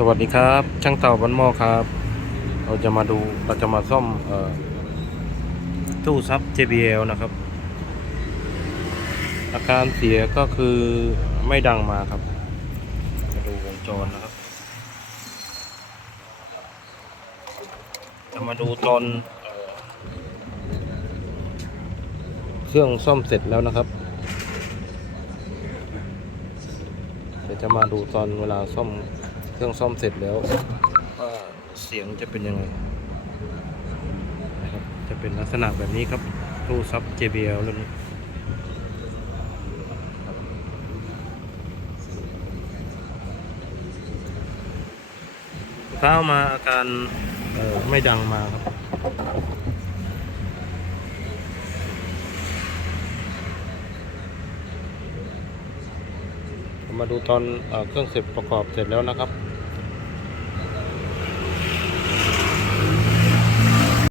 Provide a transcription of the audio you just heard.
สวัสดีครับ ช่างเต่าบันหม้อครับ เราจะมาดูเราจะมาซ่อมออตู้ซับ JBL นะครับ อาการเสียก็คือไม่ดังมาครับมาดูวงจรนะครับ จะมาดูตอนเอ่อเครื่องซ่อมเสร็จแล้วนะครับเดี๋ยวจะมาดูตอนเวลาซ่อม เครื่องซ่อมเสร็จแล้วว่าเสียงจะเป็นยังไงนะครับจะเป็นลักษณะแบบนี้ครับตู้ซับ JBL รุ่นนี้เข้ามาอาการเอ่อไม่ดังมาครับมาดูตอนเออเครื่องเสร็จประกอบเสร็จแล้วนะครับ